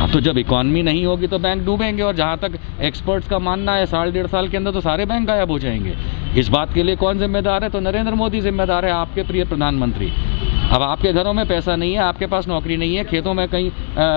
हाँ, तो जब इकॉनमी नहीं होगी तो बैंक डूबेंगे, और जहाँ तक एक्सपर्ट्स का मानना है 1.5 साल के अंदर तो सारे बैंक गायब हो जाएंगे। इस बात के लिए कौन जिम्मेदार है? तो नरेंद्र मोदी जिम्मेदार है, आपके प्रिय प्रधानमंत्री। अब आपके घरों में पैसा नहीं है, आपके पास नौकरी नहीं है, खेतों में कहीं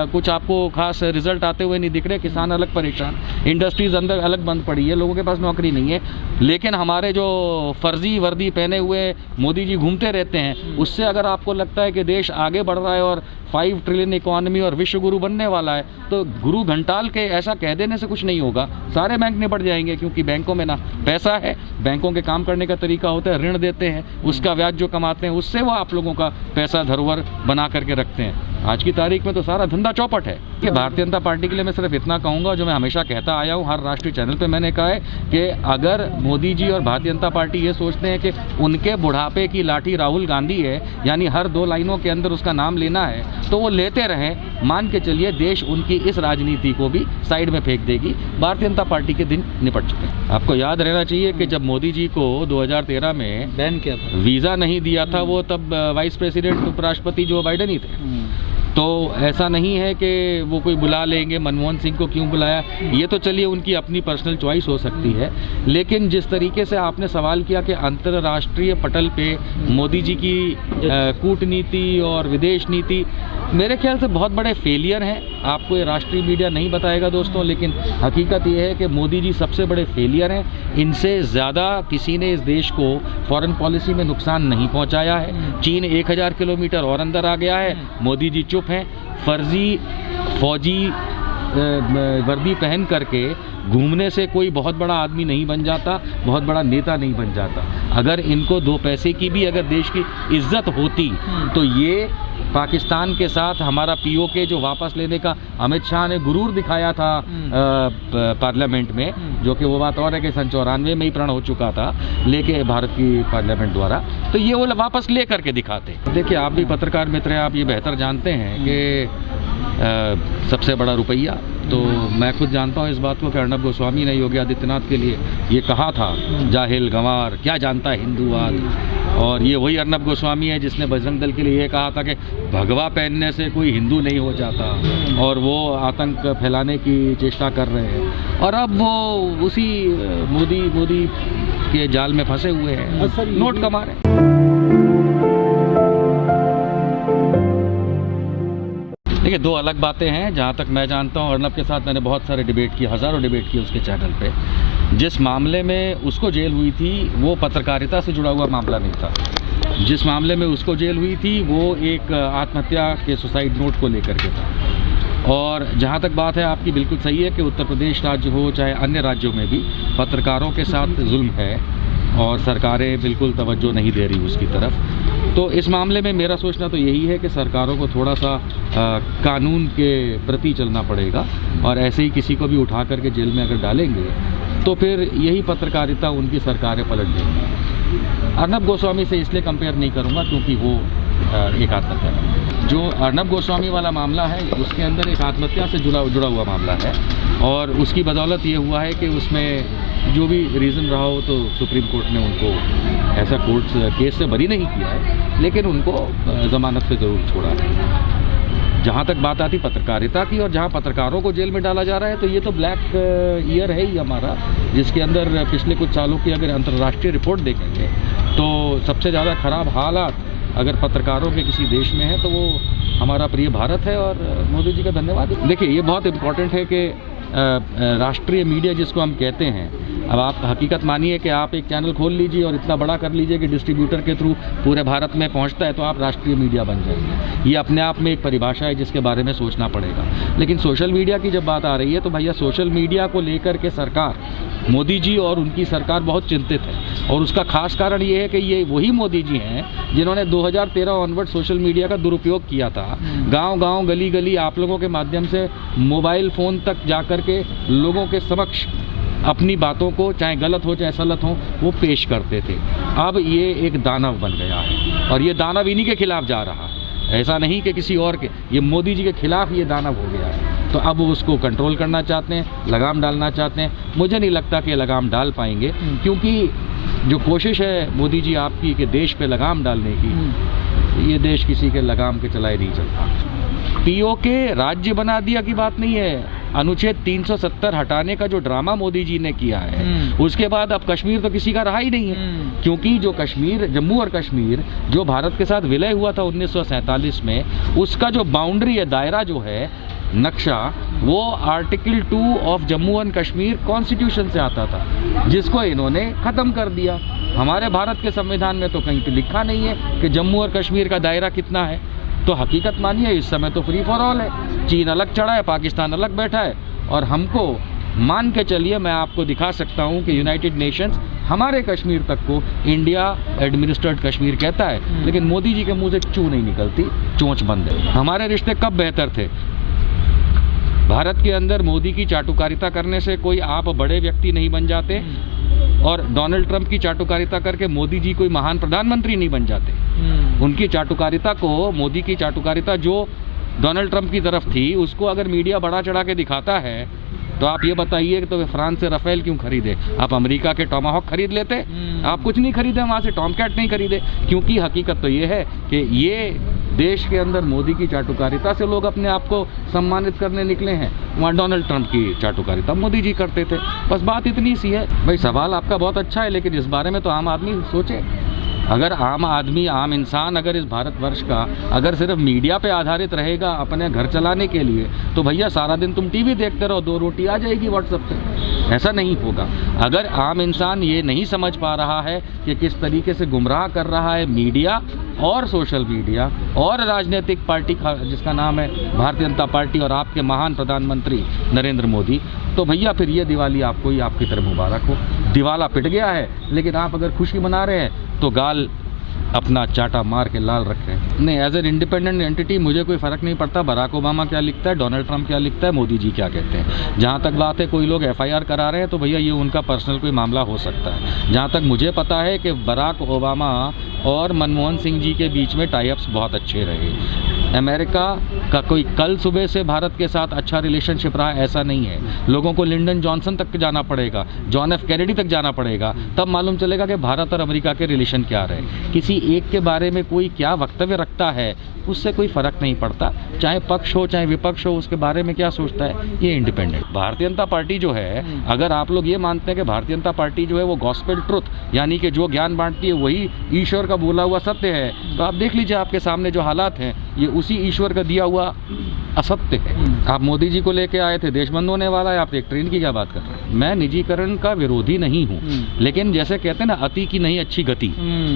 कुछ आपको खास रिजल्ट आते हुए नहीं दिख रहे, किसान अलग परेशान, इंडस्ट्रीज अंदर अलग बंद पड़ी है, लोगों के पास नौकरी नहीं है। लेकिन हमारे जो फर्जी वर्दी पहने हुए मोदी जी घूमते रहते हैं, उससे अगर आपको लगता है कि देश आगे बढ़ रहा है और 5 ट्रिलियन इकॉनमी और विश्व गुरु बनने वाला है, तो गुरु घंटाल के ऐसा कह देने से कुछ नहीं होगा। सारे बैंक निपट जाएंगे, क्योंकि बैंकों में ना पैसा है, बैंकों के काम करने का तरीका होता है, ऋण देते हैं, उसका ब्याज जो कमाते हैं उससे वो आप लोगों का पैसा धरोहर बना करके रखते हैं। आज की तारीख में तो सारा धंधा चौपट है। कि भारतीय जनता पार्टी के लिए मैं सिर्फ इतना कहूँगा, जो मैं हमेशा कहता आया हूँ, हर राष्ट्रीय चैनल पे मैंने कहा है कि अगर मोदी जी और भारतीय जनता पार्टी ये सोचते हैं कि उनके बुढ़ापे की लाठी राहुल गांधी है, यानी हर 2 लाइनों के अंदर उसका नाम लेना है, तो वो लेते रहें। मान के चलिए देश उनकी इस राजनीति को भी साइड में फेंक देगी। भारतीय जनता पार्टी के दिन निपट चुके हैं। आपको याद रहना चाहिए कि जब मोदी जी को 2013 में बैन किया था, वीज़ा नहीं दिया था, वो तब वाइस प्रेसिडेंट उपराष्ट्रपति जो बाइडेन ही थे। तो ऐसा नहीं है कि वो कोई बुला लेंगे, मनमोहन सिंह को क्यों बुलाया, ये तो चलिए उनकी अपनी पर्सनल चॉइस हो सकती है। लेकिन जिस तरीके से आपने सवाल किया कि अंतर्राष्ट्रीय पटल पे मोदी जी की कूटनीति और विदेश नीति, मेरे ख्याल से बहुत बड़े फेलियर हैं। आपको ये राष्ट्रीय मीडिया नहीं बताएगा दोस्तों, लेकिन हकीकत ये है कि मोदी जी सबसे बड़े फेलियर हैं। इनसे ज़्यादा किसी ने इस देश को फॉरेन पॉलिसी में नुकसान नहीं पहुंचाया है। चीन 1000 किलोमीटर और अंदर आ गया है, मोदी जी चुप हैं। फर्जी फौजी वर्दी पहन करके घूमने से कोई बहुत बड़ा आदमी नहीं बन जाता, बहुत बड़ा नेता नहीं बन जाता। अगर इनको 2 पैसे की भी अगर देश की इज्जत होती तो ये पाकिस्तान के साथ हमारा पीओके जो वापस लेने का अमित शाह ने गुरूर दिखाया था पार्लियामेंट में, जो कि वो बात और है कि 94 में ही प्रण हो चुका था लेके भारत की पार्लियामेंट द्वारा, तो ये वो वापस ले करके दिखाते। देखिए, आप भी पत्रकार मित्र हैं, आप ये बेहतर जानते हैं कि सबसे बड़ा रुपया, तो मैं खुद जानता हूँ इस बात को कि अर्नब गोस्वामी ने योगी आदित्यनाथ के लिए ये कहा था, जाहिल गंवार क्या जानता है हिंदूवाद। और ये वही अर्नब गोस्वामी है जिसने बजरंग दल के लिए ये कहा था कि भगवा पहनने से कोई हिंदू नहीं हो जाता, और वो आतंक फैलाने की चेष्टा कर रहे हैं। और अब वो उसी मोदी के जाल में फंसे हुए हैं, नोट कमा रहे हैं। देखिए, 2 अलग बातें हैं। जहाँ तक मैं जानता हूँ, अर्नब के साथ मैंने बहुत सारे डिबेट किए, हज़ारों डिबेट किए उसके चैनल पे। जिस मामले में उसको जेल हुई थी वो पत्रकारिता से जुड़ा हुआ मामला नहीं था। जिस मामले में उसको जेल हुई थी वो एक आत्महत्या के सुसाइड नोट को लेकर के था। और जहाँ तक बात है आपकी, बिल्कुल सही है कि उत्तर प्रदेश राज्य हो चाहे अन्य राज्यों में भी पत्रकारों के साथ जुल्म है और सरकारें बिल्कुल तवज्जो नहीं दे रही उसकी तरफ। तो इस मामले में मेरा सोचना तो यही है कि सरकारों को थोड़ा सा कानून के प्रति चलना पड़ेगा, और ऐसे ही किसी को भी उठा करके जेल में अगर डालेंगे तो फिर यही पत्रकारिता उनकी सरकारें पलट देंगी। अर्नब गोस्वामी से इसलिए कंपेयर नहीं करूँगा क्योंकि वो एक आत्महत्या है। जो अर्नब गोस्वामी वाला मामला है उसके अंदर एक आत्महत्या से जुड़ा हुआ मामला है, और उसकी बदौलत ये हुआ है कि उसमें जो भी रीज़न रहा हो तो सुप्रीम कोर्ट ने उनको ऐसा कोर्ट केस से बरी नहीं किया है, लेकिन उनको ज़मानत पे ज़रूर छोड़ा है। जहाँ तक बात आती पत्रकारिता की और जहाँ पत्रकारों को जेल में डाला जा रहा है, तो ये तो ब्लैक ईयर है ही हमारा, जिसके अंदर पिछले कुछ सालों की अगर अंतर्राष्ट्रीय रिपोर्ट देखेंगे तो सबसे ज़्यादा ख़राब हालात अगर पत्रकारों के किसी देश में है तो वो हमारा प्रिय भारत है, और मोदी जी का धन्यवाद। देखिए, ये बहुत इम्पॉर्टेंट है कि राष्ट्रीय मीडिया जिसको हम कहते हैं, अब आप हकीकत मानिए कि आप एक चैनल खोल लीजिए और इतना बड़ा कर लीजिए कि डिस्ट्रीब्यूटर के थ्रू पूरे भारत में पहुंचता है, तो आप राष्ट्रीय मीडिया बन जाएंगे। ये अपने आप में एक परिभाषा है जिसके बारे में सोचना पड़ेगा। लेकिन सोशल मीडिया की जब बात आ रही है तो भैया, सोशल मीडिया को लेकर के सरकार, मोदी जी और उनकी सरकार बहुत चिंतित है, और उसका खास कारण ये है कि ये वही मोदी जी हैं जिन्होंने 2013 ऑनवर्ड सोशल मीडिया का दुरुपयोग किया था। गांव-गांव, गली-गली आप लोगों के माध्यम से मोबाइल फ़ोन तक जा कर के लोगों के समक्ष अपनी बातों को, चाहे गलत हो चाहे सलत हो, वो पेश करते थे। अब ये एक दानव बन गया है, और ये दानव इन्हीं के खिलाफ जा रहा है, ऐसा नहीं कि किसी और के, ये मोदी जी के खिलाफ ये दानव हो गया है। तो अब वो उसको कंट्रोल करना चाहते हैं, लगाम डालना चाहते हैं। मुझे नहीं लगता कि लगाम डाल पाएंगे, क्योंकि जो कोशिश है मोदी जी आपकी कि देश पे लगाम डालने की, ये देश किसी के लगाम के चलाए नहीं चलता। पीओके राज्य बना दिया की बात नहीं है। अनुच्छेद 370 हटाने का जो ड्रामा मोदी जी ने किया है, उसके बाद अब कश्मीर तो किसी का रहा ही नहीं है। क्योंकि जो कश्मीर, जम्मू और कश्मीर जो भारत के साथ विलय हुआ था 1947 में, उसका जो बाउंड्री है, दायरा जो है, नक्शा, वो article 2 of Jammu and Kashmir constitution से आता था, जिसको इन्होंने ख़त्म कर दिया। हमारे भारत के संविधान में तो कहीं पे लिखा नहीं है कि जम्मू और कश्मीर का दायरा कितना है। तो हकीकत मानिए इस समय तो फ्री फॉर ऑल है। चीन अलग चढ़ा है, पाकिस्तान अलग बैठा है, और हमको मान के चलिए, मैं आपको दिखा सकता हूँ कि यूनाइटेड नेशंस हमारे कश्मीर तक को इंडिया एडमिनिस्ट्रेड कश्मीर कहता है, लेकिन मोदी जी के मुंह से चू नहीं निकलती, चोंच बंद है। हमारे रिश्ते कब बेहतर थे? भारत के अंदर मोदी की चाटुकारिता करने से कोई आप बड़े व्यक्ति नहीं बन जाते, और डोनाल्ड ट्रंप की चाटुकारिता करके मोदी जी कोई महान प्रधानमंत्री नहीं बन जाते। उनकी चाटुकारिता को, मोदी की चाटुकारिता जो डोनाल्ड ट्रंप की तरफ थी, उसको अगर मीडिया बढ़ा चढ़ा के दिखाता है, तो आप ये बताइए कि तो फ्रांस से राफेल क्यों खरीदे? आप अमेरिका के टोमाहॉक खरीद लेते? आप कुछ नहीं खरीदे वहाँ से, टॉमकैट नहीं खरीदे। क्योंकि हकीकत तो ये है कि ये देश के अंदर मोदी की चाटुकारिता से लोग अपने आप को सम्मानित करने निकले हैं। वहाँ डोनाल्ड ट्रंप की चाटुकारिता मोदी जी करते थे। बस बात इतनी सी है। भाई सवाल आपका बहुत अच्छा है, लेकिन इस बारे में तो आम आदमी सोचे। अगर आम आदमी, आम इंसान अगर इस भारतवर्ष का अगर सिर्फ मीडिया पे आधारित रहेगा अपने घर चलाने के लिए, तो भैया सारा दिन तुम टीवी देखते रहो, 2 रोटी आ जाएगी व्हाट्सएप पे। ऐसा नहीं होगा। अगर आम इंसान ये नहीं समझ पा रहा है कि किस तरीके से गुमराह कर रहा है मीडिया और सोशल मीडिया और राजनीतिक पार्टी जिसका नाम है भारतीय जनता पार्टी और आपके महान प्रधानमंत्री नरेंद्र मोदी, तो भैया फिर ये दिवाली आपको ही आपकी तरफ मुबारक हो। दिवाला पिट गया है, लेकिन आप अगर खुशी मना रहे हैं तो गाल अपना चाटा मार के लाल रख रहे हैं। नहीं, एज एन इंडिपेंडेंट एंटिटी मुझे कोई फ़र्क नहीं पड़ता बराक ओबामा क्या लिखता है, डोनाल्ड ट्रंप क्या लिखता है, मोदी जी क्या कहते हैं। जहाँ तक बात है कोई लोग FIR करा रहे हैं, तो भैया ये उनका पर्सनल कोई मामला हो सकता है। जहाँ तक मुझे पता है कि बराक ओबामा और मनमोहन सिंह जी के बीच में टाई-अप्स बहुत अच्छे रहे। अमेरिका का कोई कल सुबह से भारत के साथ अच्छा रिलेशनशिप रहा, ऐसा नहीं है। लोगों को लिंडन जॉनसन तक जाना पड़ेगा, जॉन F कैनेडी तक जाना पड़ेगा, तब मालूम चलेगा कि भारत और अमेरिका के रिलेशन क्या रहे। किसी एक के बारे में कोई क्या वक्तव्य रखता है, उससे कोई फ़र्क नहीं पड़ता। चाहे पक्ष हो चाहे विपक्ष हो, उसके बारे में क्या सोचता है, ये इंडिपेंडेंट। भारतीय जनता पार्टी जो है, अगर आप लोग ये मानते हैं कि भारतीय जनता पार्टी जो है वो गॉस्पेल ट्रुथ, यानी कि जो ज्ञान बांटती है वही ईश्वर का बोला हुआ सत्य है, तो आप देख लीजिए आपके सामने जो हालात हैं, ये उसी ईश्वर का दिया हुआ असत्य है। आप मोदी जी को लेके आए थे, देश बंद होने वाला है, आप एक ट्रेन की क्या बात कर रहे हैं? मैं निजीकरण का विरोधी नहीं हूँ, लेकिन जैसे कहते हैं ना, अति की नहीं अच्छी गति,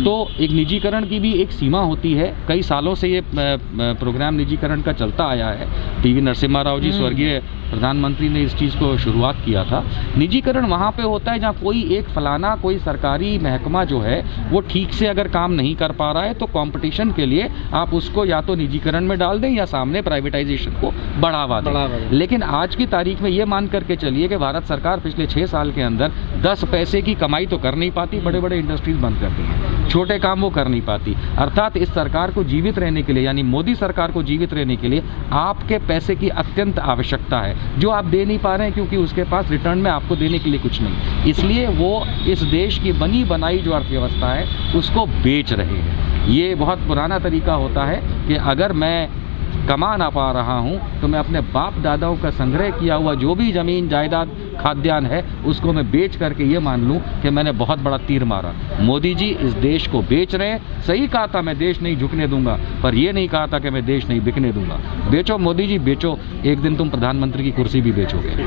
तो एक निजीकरण की भी एक सीमा होती है। कई सालों से ये प्रोग्राम निजीकरण का चलता आया है। PV नरसिम्हा राव जी स्वर्गीय प्रधानमंत्री ने इस चीज़ को शुरुआत किया था। निजीकरण वहाँ पे होता है जहाँ कोई एक फलाना कोई सरकारी महकमा जो है वो ठीक से अगर काम नहीं कर पा रहा है, तो कंपटीशन के लिए आप उसको या तो निजीकरण में डाल दें या सामने प्राइवेटाइजेशन को बढ़ावा दें। लेकिन आज की तारीख में ये मान करके चलिए कि भारत सरकार पिछले 6 साल के अंदर 10 पैसे की कमाई तो कर नहीं पाती, बड़े बड़े इंडस्ट्रीज बंद कर दी हैं, छोटे काम वो कर नहीं पाती। अर्थात इस सरकार को जीवित रहने के लिए, यानी मोदी सरकार को जीवित रहने के लिए आपके पैसे की अत्यंत आवश्यकता है, जो आप दे नहीं पा रहे हैं क्योंकि उसके पास रिटर्न में आपको देने के लिए कुछ नहीं। इसलिए वो इस देश की बनी बनाई जो अर्थव्यवस्था है उसको बेच रहे हैं। ये बहुत पुराना तरीका होता है कि अगर मैं कमा ना पा रहा हूँ तो मैं अपने बाप दादाओं का संग्रह किया हुआ जो भी ज़मीन जायदाद खाद्यान्न है उसको मैं बेच करके ये मान लूँ कि मैंने बहुत बड़ा तीर मारा। मोदी जी इस देश को बेच रहे हैं। सही कहा था, मैं देश नहीं झुकने दूंगा, पर ये नहीं कहा था कि मैं देश नहीं बिकने दूंगा। बेचो मोदी जी, बेचो, एक दिन तुम प्रधानमंत्री की कुर्सी भी बेचोगे।